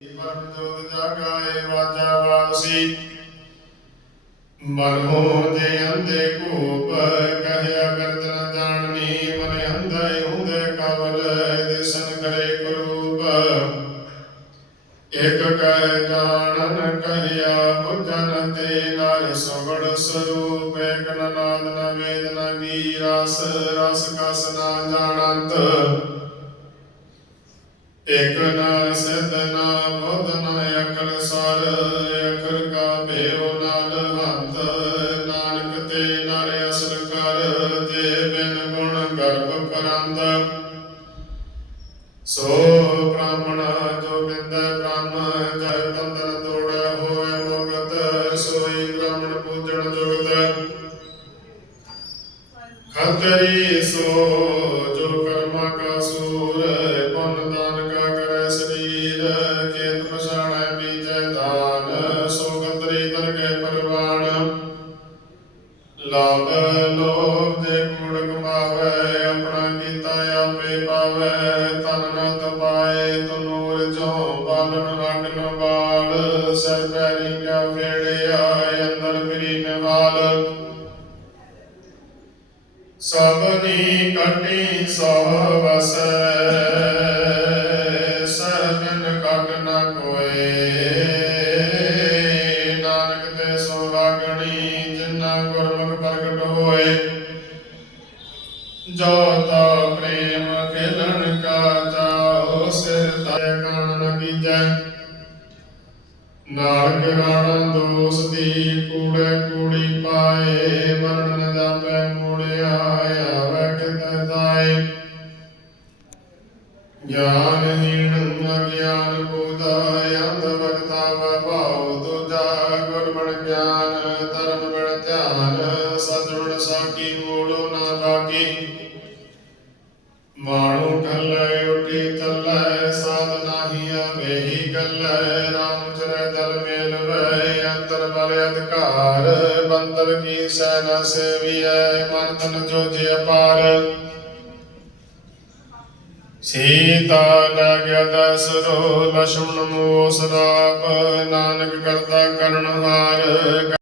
ਮਨ ਜੋਤ ਜਾਗਾਏ ਵਾਜਾ ਵਾਸੀ ਮਨ ਹੋ ਅੰਦੇ ਕੂਪ ਕਹਿਆ ਕਰਤ ਨ ਜਾਣਨੀ, ਮਨ ਅੰਧੇ ਹੁੰਦੇ ਕਵਲ, ਦਿਸਨ ਕਰੇ ਕਰੂਪ। ਇਕ ਕਹਿ ਜਾਣਨ, ਕਹਿਆ ਬੁਝਨ ਤੇ ਨਾਲ ਸਵੜ ਸਰੂਪ, ਇਕ ਨਾਦ, ਨ ਵੇਦ ਗੀ ਰਸ ਰਸ ਕਸ ਨਾ ਜਾਣੰਤ। ਇਕ ਨ ਸਿਧ ਜੇ ਗੁਣ ਗਰਭ ਕਰੰਦ ਸੋ ਬ੍ਰਾਹਮਣ ਜੋ ਬਿੰਦ ਬ੍ਰਹਮ, ਜੈ ਬੰਧਨ ਤੋੜ ਹੋਏ ਮੁਕਤ, ਸੋਈ ਬ੍ਰਾਹਮਣ ਪੂਜਣ ਜੁਗਤ। ਖਤਰੀ ਸੋ ਜੋ ਕਰਮਾ ਕਾ ਸੂਰ, ਪੁੰਨ ਦਾਨ ਕਾ ਕਰੈ ਸਰੀਰ, ਖੇਤ ਪਛਾਣੈ ਬੀਜੈ ਦਾਨ ਸੋ ਗੰਤਰੀ ਤਨ ਕੇ ਪਰਵਾਣ। ਲਾਭ ਲੋਭ ਦੇ ਗੁਣ ਪਾਏ ਨ ਤਪਾਏ ਤਨੂਰ ਚੋਂ ਬਾਲਨ ਲਾਗਨ ਬਾਲ ਸਰ ਪੈਰੀ ਕਿਆ ਫੇੜਿਆ ਅੰਦਰ ਫਿਰੀ ਨਿਵਾਲ। ਸਭਨੀ ਕਟੀ ਸਭ ਵਸੈ। ਕਾਣ ਨ ਕੀਜੈ ਨਾਨਕ ਰਾਣਾ ਦੋਸ ਦੀ ਕੂੜੇ ਕੂੜੀ ਪਾਏ ਮਰਨ ਨ ਜਾਪੈ ਮੂੜਿਆ ਆਵੇ ਕਿਤ ਜਾਏ। ਗਿਆਨਹੀਣ ਅਗਿਆਨ ਬੋਧਾ ਅੰਧ ਬਗਤਾ ਭਾਉ ਤੁਜਾ ਗੁਰ ਬਣ ਗਿਆਨ, ਧਰਮ ਬਣ ਧਿਆਨ, ਸਤਿਗੁਣ ਸਾਖੀ ਮੂੜੋ ਨਾ ਬਾਕੀ। ਮਾਣੂ ਕੱਲੇ ਉਟੀ ਚੱਲੇ, ਸਾਧ ਨਾਹੀ ਆਵੇਹੀ ਗੱਲੇ ਰਾਮ ਚਰੇ ਦਲ ਮੇਲ ਵੈ ਅੰਤਰ ਬਲ ਅਧਿਕਾਰ। ਬੰਦਰ ਕੀ ਸੈਨਾ ਸੇਵੀਐ ਮਨ ਤਨ ਜੋਜਿ ਅਪਾਰ। ਸੀਤਾ ਲਗਿਆ ਦਸਰੋ ਲਛਮਣ ਮੋਸ ਰਾਪ, ਨਾਨਕ ਕਰਤਾ ਕਰਨਹਾਰ